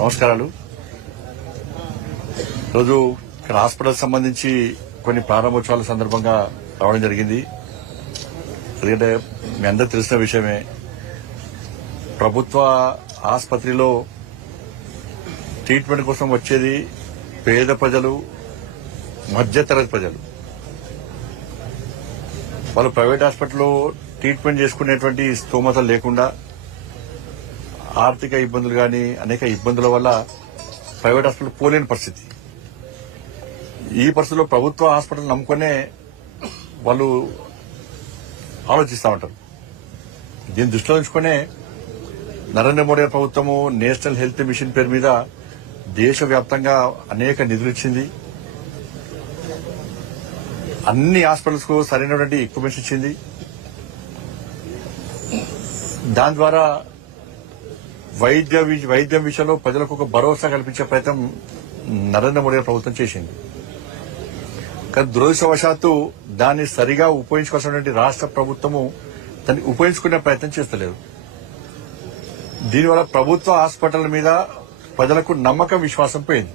నమస్కారాలు. రోజు ఇక్కడ హాస్పిటల్ సంబంధించి కొన్ని ప్రారంభోత్సవాల సందర్భంగా రావడం జరిగింది. ఎందుకంటే మీ అందరూ తెలిసిన విషయమే, ప్రభుత్వ ఆసుపత్రిలో ట్రీట్మెంట్ కోసం వచ్చేది పేద ప్రజలు, మధ్యతరగతి ప్రజలు. వాళ్ళు ప్రైవేట్ హాస్పిటల్లో ట్రీట్మెంట్ చేసుకునేటువంటి స్తోమత లేకుండా ఆర్థిక ఇబ్బందులు కానీ అనేక ఇబ్బందుల వల్ల ప్రైవేట్ హాస్పిటల్ పోలేని పరిస్థితి. ఈ పరిస్థితిలో ప్రభుత్వ హాస్పిటల్ నమ్ముకునే వాళ్ళు ఆలోచిస్తూ ఉంటారు. దీన్ని దృష్టిలో ఉంచుకునే నరేంద్ర మోడీ ప్రభుత్వము నేషనల్ హెల్త్ మిషన్ పేరు మీద దేశవ్యాప్తంగా అనేక నిధులు ఇచ్చింది. అన్ని హాస్పిటల్స్ కు సరైనటువంటి ఎక్విప్మెంట్స్ ఇచ్చింది. దాని ద్వారా వైద్యం విషయంలో ప్రజలకు ఒక భరోసా కల్పించే ప్రయత్నం నరేంద్ర మోడీ ప్రభుత్వం చేసింది. కానీ దురదృష్టవశాత్తు దాన్ని సరిగా ఉపయోగించుకోవాల్సినటువంటి రాష్ట్ర ప్రభుత్వము దాన్ని ఉపయోగించుకునే ప్రయత్నం చేస్తలేదు. దీనివల్ల ప్రభుత్వ హాస్పిటల్ మీద ప్రజలకు నమ్మకం, విశ్వాసం పోయింది.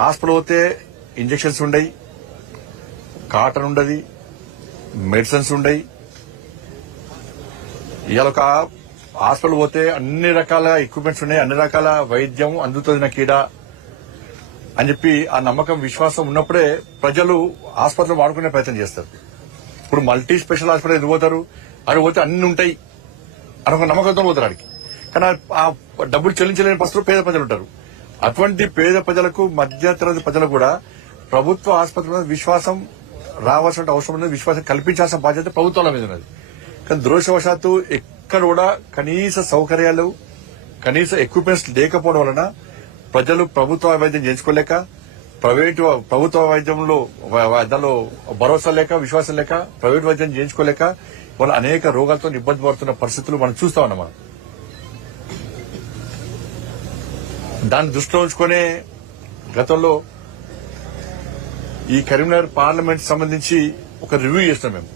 హాస్పిటల్ పోతే ఇంజక్షన్స్ ఉండయి, కాటన్ ఉండదు, మెడిసిన్స్ ఉండయి. ఇవాళ ఒక హాస్పిటల్ పోతే అన్ని రకాల ఎక్విప్మెంట్స్ ఉన్నాయి, అన్ని రకాల వైద్యం అందుతుంది నాకీడ అని చెప్పి ఆ నమ్మకం, విశ్వాసం ఉన్నప్పుడే ప్రజలు ఆసుపత్రులు వాడుకునే ప్రయత్నం చేస్తారు. ఇప్పుడు మల్టీ స్పెషల్ హాస్పిటల్ ఎందుకు పోతారు? అది పోతే అన్ని ఉంటాయి అని ఒక నమ్మకంతో పోతారు అడిగి. కానీ ఆ డబ్బులు చెల్లించలేని పరిస్థితులు పేద ప్రజలు ఉంటారు. అటువంటి పేద ప్రజలకు, మధ్యతరగతి ప్రజలకు కూడా ప్రభుత్వ ఆసుపత్రుల మీద విశ్వాసం రావాల్సిన అవసరం ఉన్నది, విశ్వాసం కల్పించాల్సిన బాధ్యత ప్రభుత్వాల మీద ఉన్నది. కానీ దురదృష్టవశాత్తు ఎక్కడ కూడా కనీస సౌకర్యాలు, కనీస ఎక్విప్మెంట్స్ లేకపోవడం వలన ప్రజలు ప్రభుత్వ వైద్యం చేయించుకోలేక, ప్రభుత్వ వైద్యంలో దానిలో భరోసా లేక, విశ్వాసం లేక ప్రైవేట్ వైద్యం చేయించుకోలేక వాళ్ళు అనేక రోగాలతో ఇబ్బంది పడుతున్న పరిస్థితులు మనం చూస్తా ఉన్నాం. మనం దాన్ని దృష్టిలో ఉంచుకునే గతంలో ఈ కరీంనగర్ పార్లమెంట్ సంబంధించి ఒక రివ్యూ చేసినాం. మేము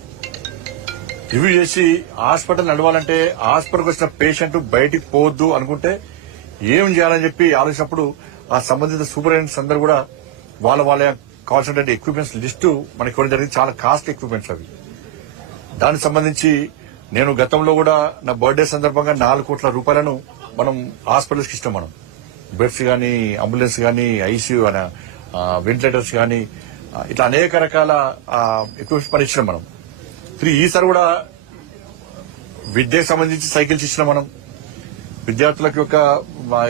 రివ్యూ చేసి హాస్పిటల్ నడవాలంటే హాస్పిటల్కి వచ్చిన పేషెంట్ బయటికి పోవద్దు అనుకుంటే ఏం చేయాలని చెప్పి ఆలోచించినప్పుడు ఆ సంబంధిత సూపరింటెండెంట్స్ అందరూ కూడా వాళ్ళ కావాల్సిన ఎక్విప్మెంట్స్ లిస్టు మనకి ఇవ్వడం జరిగింది. చాలా కాస్ట్ ఎక్విప్మెంట్స్ అవి. దానికి సంబంధించి నేను గతంలో కూడా నా బర్త్డే సందర్భంగా 4 కోట్ల రూపాయలను మనం హాస్పిటల్స్ కి ఇష్టం. మనం బెడ్స్ గానీ, అంబులెన్స్ గానీ, ఐసీయూ వెంటిలేటర్స్ గానీ ఇట్లా అనేక రకాల ఎక్విప్మెంట్స్ పని ఇచ్చినాం మనం. ఈసారి కూడా విద్యకు సంబంధించి సైకిల్స్ ఇచ్చినాం మనం. విద్యార్థులకు యొక్క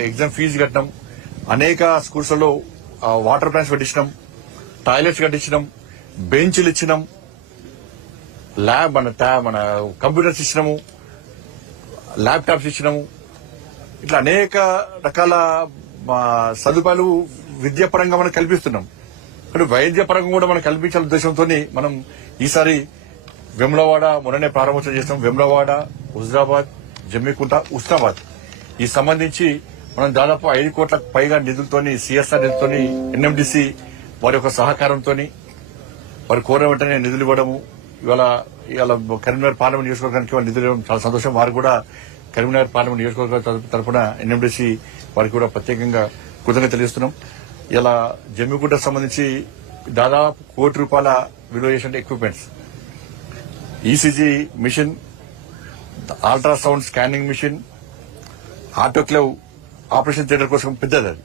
ఎగ్జామ్ ఫీజు కట్టినాం. అనేక స్కూల్స్ లో వాటర్ ప్లాంట్స్ పెట్టించినాం, టాయిలెట్స్ కట్టించినాం, బెంచ్లు ఇచ్చినాం, ల్యాబ్ మన కంప్యూటర్స్ ఇచ్చినాము, ల్యాప్టాప్స్ ఇచ్చినాము. ఇట్లా అనేక రకాల సదుపాయాలు విద్యాపరంగా మనం కల్పిస్తున్నాం. కానీ వైద్య పరంగా కూడా మనం కల్పించాలనే ఉద్దేశంతో మనం ఈసారి వెమ్లవాడ మొన్ననే ప్రారంభోత్సవం చేస్తాం. వెమ్లవాడ, హుజరాబాద్, జమ్మికుంట, ఉస్నాబాద్ ఈ సంబంధించి మనం దాదాపు 5 కోట్లకు పైగా నిధులతోని, సిఎస్ఆర్ నిధులతోని, ఎన్ఎండిసి వారి యొక్క సహకారంతో వారి కోరిన వెంటనే నిధులు ఇవ్వడము, ఇవాళ కరీంనగర్ పార్లమెంట్ నియోజకవర్గానికి నిధులు ఇవ్వడం చాలా సంతోషం. వారు కూడా కరీంనగర్ పార్లమెంట్ నియోజకవర్గ తరఫున ఎన్ఎండిసి వారికి కూడా ప్రత్యేకంగా కృతజ్ఞతలు తెలియజేస్తున్నాం. ఇలా జమ్మిగుంటకు సంబంధించి దాదాపు ₹1 కోటి విలువ చేసిన equipments, ECG machine, ultrasound scanning machine, autoclave operation theatre కోసం పెద్దది అది,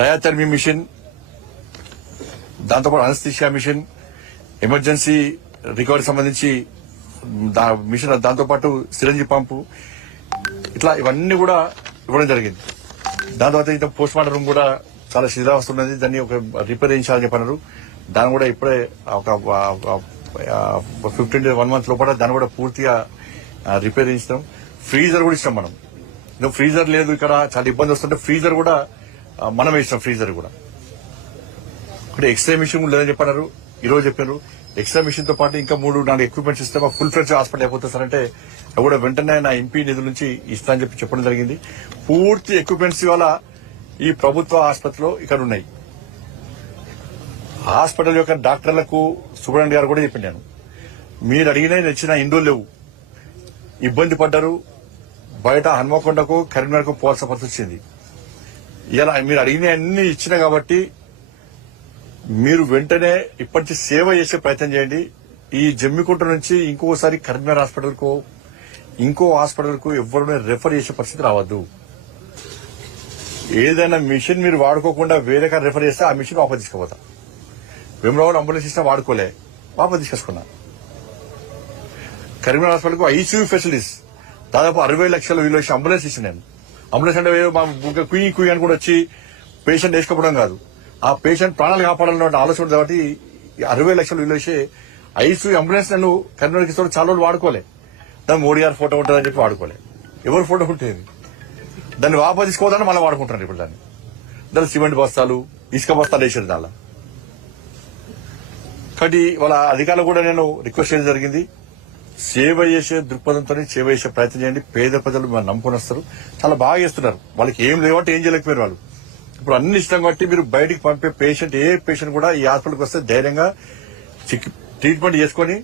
డయాథెర్మీ మిషన్, దాంతోపాటు అనస్థీషియా మిషన్, ఎమర్జెన్సీ రికవరీ సంబంధించి మిషన్, దాంతోపాటు సిరంజి పంపు, ఇట్లా ఇవన్నీ కూడా ఇవ్వడం జరిగింది. దాని తర్వాత ఇంత పోస్ట్ మార్టం రూమ్ కూడా చాలా శిథిలావస్థ ఉన్నది, దాన్ని ఒక రిపేర్ చేయించాలని చెప్పన్నారు. దాన్ని కూడా ఇప్పుడే ఒక 15 to 1 month లోపల దాన్ని కూడా పూర్తిగా రిపేర్ చేయిస్తాం. ఫ్రీజర్ కూడా ఇస్తాం మనం. ఫ్రీజర్ లేదు ఇక్కడ, చాలా ఇబ్బంది వస్తుంటే ఫ్రీజర్ కూడా మనమే ఇస్తాం. ఫ్రీజర్ కూడా ఇక్కడ ఎక్స్రే మిషన్ లేదని చెప్పన్నారు. ఈ రోజు చెప్పారు ఎక్స్రే మిషన్ తో పాటు ఇంకా 3-4 ఎక్విప్మెంట్స్ ఇస్తే ఫుల్ ఫ్లెడ్జ్ హాస్పిటల్ అయిపోతుంది సార్ అంటే కూడా వెంటనే నా ఎంపీ నిధుల నుంచి ఇస్తా అని చెప్పి చెప్పడం జరిగింది. పూర్తి ఎక్విప్మెంట్స్ ఇవాళ ఈ ప్రభుత్వ ఆసుపత్రిలో ఇక్కడ ఉన్నాయి. హాస్పిటల్ యొక్క డాక్టర్లకు సూపరింటెండెంట్ గారు కూడా చెప్పిండాను, మీరు అడిగినా నచ్చిన ఇండోలు లేవు, ఇబ్బంది పడ్డారు, బయట హన్మకొండకు కరీంనగర్కు పోవాల్సిన పరిస్థితి వచ్చింది. ఇలా మీరు అడిగిన అన్ని ఇచ్చినా కాబట్టి మీరు వెంటనే ఇప్పటి సేవ చేసే ప్రయత్నం చేయండి. ఈ జమ్మికుంట నుంచి ఇంకోసారి కరీంనగర్ హాస్పిటల్కు ఇంకో హాస్పిటల్కు ఎవరు రెఫర్ చేసే పరిస్థితి రావద్దు. ఏదైనా మిషన్ మీరు వాడుకోకుండా వేరే కాడ రెఫర్ చేస్తే ఆ మిషన్ వాపస్ తీసుకుపోతా. వేములవాడ అంబులెన్స్ ఇచ్చినా వాడుకోలే, వాపస్ తీసుకొచ్చుకున్నా. కరీంనగర్ హాస్పిటల్కు ఐసీయూ ఫెసిలిటీస్ దాదాపు 60 లక్షల విలువ అంబులెన్స్ ఇచ్చిన నేను. అంబులెన్స్ అంటే కుయ్యి అని కూడా వచ్చి పేషెంట్ వేసుకోవడం కాదు, ఆ పేషెంట్ ప్రాణాలు కాపాడాలన్న ఆలోచన కాబట్టి 60 లక్షలు విలువ ఐసీయూ అంబులెన్స్ నన్ను కరీంనగర్కి ఇస్తే చాలా రోజులు వాడుకోలే. దాన్ని మోడీ గారి ఫోటో ఉంటుందని చెప్పి వాడుకోలే. ఎవరు ఫోటో ఉంటుంది దాన్ని వాపస్ తీసుకోవద్దని మళ్ళీ వాడుకుంటున్నారు. ఇప్పుడు దాని సిమెంట్ బస్తాలు ఇసుక బస్తాలు వేసారు దానిలో. కాబట్టి వాళ్ళ అధికారులు కూడా నేను రిక్వెస్ట్ చేయడం జరిగింది. సేవ చేసే దృక్పథంతో సేవ చేసే ప్రయత్నం చేయండి. పేద ప్రజలు మనం నమ్ముకొని వస్తారు, చాలా బాగా చేస్తున్నారు. వాళ్ళకి ఏం లేవంటే ఏం చేయలేకపోయారు వాళ్ళు. ఇప్పుడు అన్ని ఇష్టం కాబట్టి మీరు బయటికి పంపే పేషెంట్ ఏ పేషెంట్ కూడా ఈ హాస్పిటల్కి వస్తే ధైర్యంగా ట్రీట్మెంట్ చేసుకుని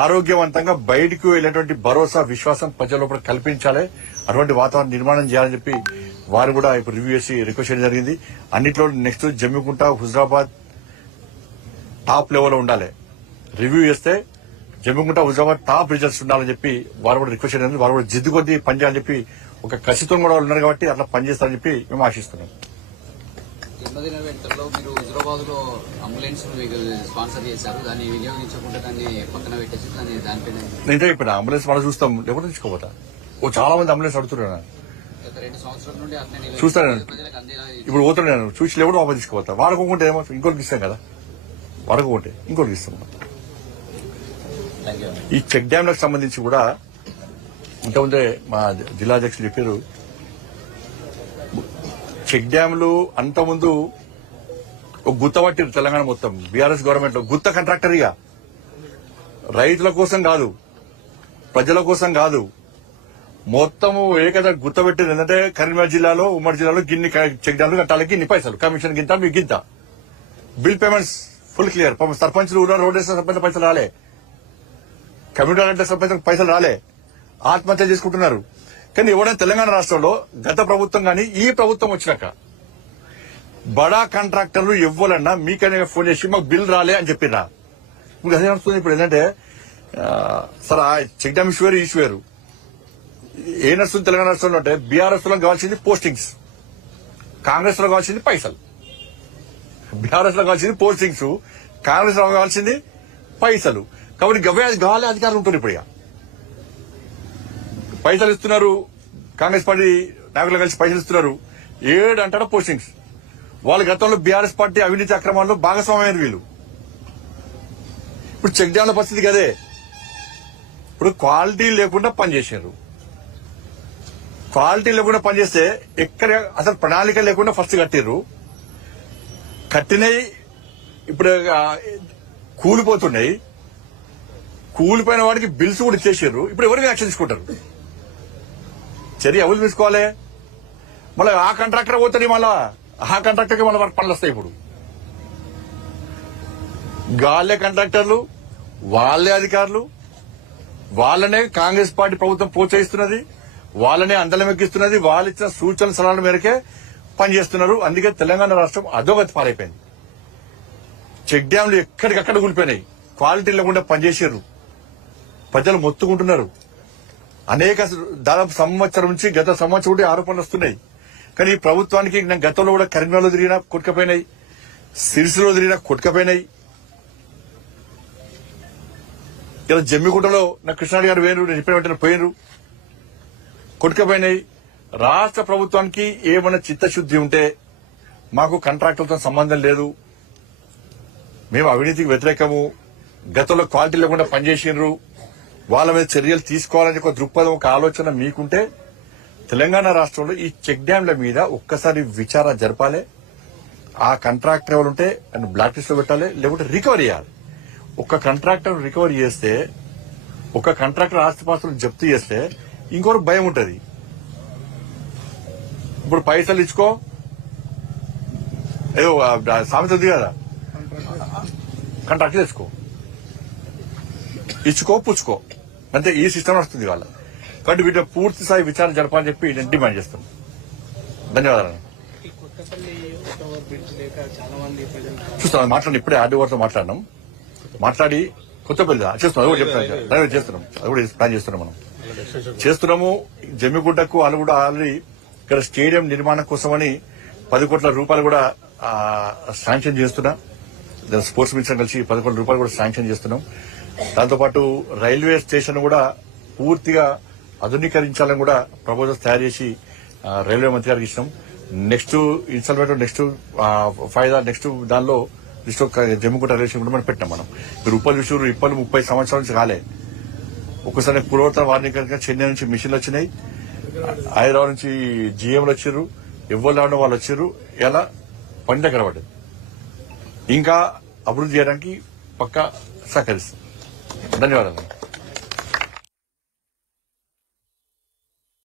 ఆరోగ్యవంతంగా బయటకు వెళ్లేటువంటి భరోసా విశ్వాసం ప్రజల లోపల కల్పించాలి. అటువంటి వాతావరణం నిర్మాణం చేయాలని చెప్పి వారు కూడా ఇప్పుడు రివ్యూ చేసి రిక్వెస్ట్ చేయడం జరిగింది. అన్నింటిలో నెక్స్ట్ జమ్మికుంట హుజరాబాద్ టాప్ లెవెల్లో ఉండాలి. రివ్యూ చేస్తే జమ్మికుంట హుజరాబాద్ టాప్ రిజల్ట్స్ ఉండాలని చెప్పి వారు కూడా రిక్వెస్ట్ చేయడం. వారు కూడా జిద్దు కొద్దీ పనిచేయాలని చెప్పి ఒక కసితో కూడా వాళ్ళు ఉన్నారు కాబట్టి అట్లా పనిచేస్తారని చెప్పి మేము ఆశిస్తున్నాం. జన్మదిన వేడుకల్లో మీరు హుజరాబాద్ లో అంబులెన్స్ స్పాన్సర్ చేశారు, దాన్ని వినియోగించకుండా దాన్ని పక్కన పెట్టేసి దానిపైన నేను ఇప్పుడు అంబులెన్స్ మనం చూస్తాం, లేకపోతే తీసుకోపోతా. చాలా మంది అంబులెన్స్ అడుగుతున్నాను, 2 సంవత్సరాల నుండి చూస్తాను. ఇప్పుడు పోతున్నాను చూసి లేకపోతే వాపస్ తీసుకోపోతా. వాడుకోకుంటే ఏమో ఇంకోటికి ఇస్తాం కదా, వాడుకోకుంటే ఇంకోటికి ఇస్తాం. ఈ చెక్ డ్యాంలకు సంబంధించి కూడా ఇంతకుముందే మా జిల్లా అధ్యక్షుడు చెప్పారు. చెక్ డ్యాంలు అంతకుముందు ఒక గుత్త పట్టిరు తెలంగాణ మొత్తం బీఆర్ఎస్ గవర్నమెంట్ లో. గుత్త కాంట్రాక్టరీగా రైతుల కోసం కాదు, ప్రజల కోసం కాదు, మొత్తము ఏకదా గుత్త పెట్టిరు. ఏంటంటే కరీంనగర్ జిల్లాలో ఉమ్మడి జిల్లాలో గిన్ని చెక్ డ్యాంలు కట్టాలకి ఇన్ని పైసలు, కమిషన్ గింత మీకు గింత, బిల్ పేమెంట్స్ ఫుల్ క్లియర్. సర్పంచ్లు ఊళ్ళో రోడ్ వేసిన సర్పంచ్ పైసలు రాలే, కమ్యూనిటీ అంటే సర్పంచ్ పైసలు రాలే, ఆత్మహత్య చేసుకుంటున్నారు. కానీ ఎవరైనా తెలంగాణ రాష్ట్రంలో గత ప్రభుత్వం కానీ ఈ ప్రభుత్వం వచ్చినాక బడా కాంట్రాక్టర్లు ఎవ్వాలన్నా మీకనే ఫోన్ చేసి మాకు బిల్ రాలే అని చెప్పినా. ఇప్పుడు అదే నడుస్తుంది. ఇప్పుడు ఏంటంటే సరే చెక్ డ్యామ్ ఇష్యూ వేరు. ఏ నడుస్తుంది తెలంగాణ రాష్ట్రంలో అంటే బీఆర్ఎస్ లో కావాల్సింది పోస్టింగ్స్, కాంగ్రెస్ లో కావాల్సింది పైసలు. బీఆర్ఎస్ లో కావాల్సింది పోస్టింగ్స్, కాంగ్రెస్ లో కావాల్సింది పైసలు. కాబట్టి గవే కావాలి అధికారులు ఉంటారు. ఇప్పుడు ఇక పైసలు ఇస్తున్నారు, కాంగ్రెస్ పార్టీ నాయకులు కలిసి పైసలు ఇస్తున్నారు. 7 అంటారా పోస్టింగ్స్. వాళ్ళ గతంలో బీఆర్ఎస్ పార్టీ అవినీతి అక్రమాల్లో భాగస్వామ్యం వీళ్ళు. ఇప్పుడు చెక్ డ్యాంల పరిస్థితి కదే. ఇప్పుడు క్వాలిటీ లేకుండా పనిచేశారు. క్వాలిటీ లేకుండా పనిచేస్తే ఎక్కడ అసలు ప్రణాళిక లేకుండా ఫస్ట్ కట్టిర్రు. కట్టినవి ఇప్పుడు కూలిపోతున్నాయి. కూలిపోయిన వాడికి బిల్స్ కూడా ఇచ్చేసారు. ఇప్పుడు ఎవరికి యాక్షన్ తీసుకుంటారు? చర్య ఎవరు తీసుకోవాలి? మళ్ళీ ఆ కాంట్రాక్టర్ పోతుంది, మళ్ళా ఆ కాంట్రాక్టర్కి మళ్ళీ వర్క్ పనులు వస్తాయి. ఇప్పుడు గాలే కాంట్రాక్టర్లు, వాళ్లే అధికారులు, వాళ్ళనే కాంగ్రెస్ పార్టీ ప్రభుత్వం ప్రోత్సహిస్తున్నది, వాళ్ళనే అందలం ఎక్కిస్తున్నది, వాళ్ళు ఇచ్చిన సూచనల సలహాల మేరకే పనిచేస్తున్నారు. అందుకే తెలంగాణ రాష్ట్రం అధోగతి పాలైపోయింది. చెక్ డ్యాంలు ఎక్కడికక్కడ కూలిపోయినాయి, క్వాలిటీ లేకుండా పనిచేసారు, ప్రజలు మొత్తుకుంటున్నారు. అనేక దాదాపు సంవత్సరం నుంచి గత సంవత్సరం కూడా ఆరోపణలు వస్తున్నాయి. కానీ ఈ ప్రభుత్వానికి నేను గతంలో కూడా కరీంనగర్లో తిరిగినా కొట్టుకపోయినాయి, సిరిసిలో తిరిగినా కొట్టుకపోయినాయి. ఇలా జమ్మిగుంటలో నా కృష్ణారెడ్డి గారు వేరు, చెప్పిన వెంటనే పోయినరు, కొట్టుకపోయినాయి. రాష్ట్ర ప్రభుత్వానికి ఏమైనా చిత్తశుద్ది ఉంటే మాకు కాంట్రాక్టులతో సంబంధం లేదు, మేము అవినీతికి వ్యతిరేకము, గతంలో క్వాలిటీ లేకుండా పనిచేసినారు, వాళ్ళ మీద చర్యలు తీసుకోవాలని ఒక దృక్పథం, ఒక ఆలోచన మీకుంటే తెలంగాణ రాష్ట్రంలో ఈ చెక్ డ్యాంల మీద ఒక్కసారి విచారణ జరపాలి. ఆ కాంట్రాక్టర్ ఎవరుంటే బ్లాక్ లిస్ట్ లో పెట్టాలి, లేకుంటే రికవరీ చేయాలి. ఒక కాంట్రాక్టర్ రికవరీ చేస్తే, ఒక కాంట్రాక్టర్ ఆస్తిపాస్తులు జప్తు చేస్తే ఇంకొకరు భయం ఉంటది. ఇప్పుడు పైసలు ఇచ్చుకో, ఏదో సామెత ఉంది కదా, కాంట్రాక్ట్ చేసుకో, ఇచ్చుకో పుచ్చుకో, అంతే. ఈ సిస్టమ్ వస్తుంది వాళ్ళ. కాబట్టి వీటిని పూర్తి స్థాయి విచారణ జరపాలని చెప్పి నేను డిమాండ్ చేస్తాను. ధన్యవాదాలు. ఈ కొత్తపల్లి ఓవర్ బ్రిడ్జ్ లేక చాలా మంది ప్రజలు చూస్తాం మాట్లాడి ఇప్పుడే ఆర్డీఓతో మాట్లాడినాం. మాట్లాడి కొత్తపల్లి చేస్తున్నాం, అది కూడా చెప్తాను, డ్రైవర్ చేస్తున్నాం, అది కూడా ప్లాన్ చేస్తున్నాం. మనం చేస్తున్నాము. జమ్మిగుంటకు వాళ్ళు కూడా ఆల్రెడీ ఇక్కడ స్టేడియం నిర్మాణం కోసమని 10 కోట్ల రూపాయలు కూడా శాంక్షన్ చేస్తున్నా. స్పోర్ట్స్ మినిస్టర్ కలిసి 10 కోట్ల రూపాయలు కూడా శాంక్షన్ చేస్తున్నాం. దాంతోపాటు రైల్వే స్టేషన్ కూడా పూర్తిగా ఆధునీకరించాలని కూడా ప్రపోజల్స్ తయారు చేసి రైల్వే మంత్రి గారికి ఇచ్చినాం. నెక్స్ట్ ఇన్స్టాల్మెంట్ నెక్స్ట్ దానిలో లిస్ట్ జమ్మిగుంట రైల్వే స్టేషన్ కూడా మనం పెట్టినాం. మనం మీరు ఉప్పల్ విషయం ఇప్పలు 30 సంవత్సరాల నుంచి కాలే. ఒక్కసారి పూర్వత వార్నికరంగా చెన్నై నుంచి మిషన్లు వచ్చినాయి, హైదరాబాద్ నుంచి జీఎంలు వచ్చారు, ఎవరు రావడం వాళ్ళు వచ్చారు. ఎలా పని దగ్గర పడ్డది. ఇంకా అభివృద్ధి చేయడానికి పక్కా సహకరిస్తాం. ధన్యవాదాలు.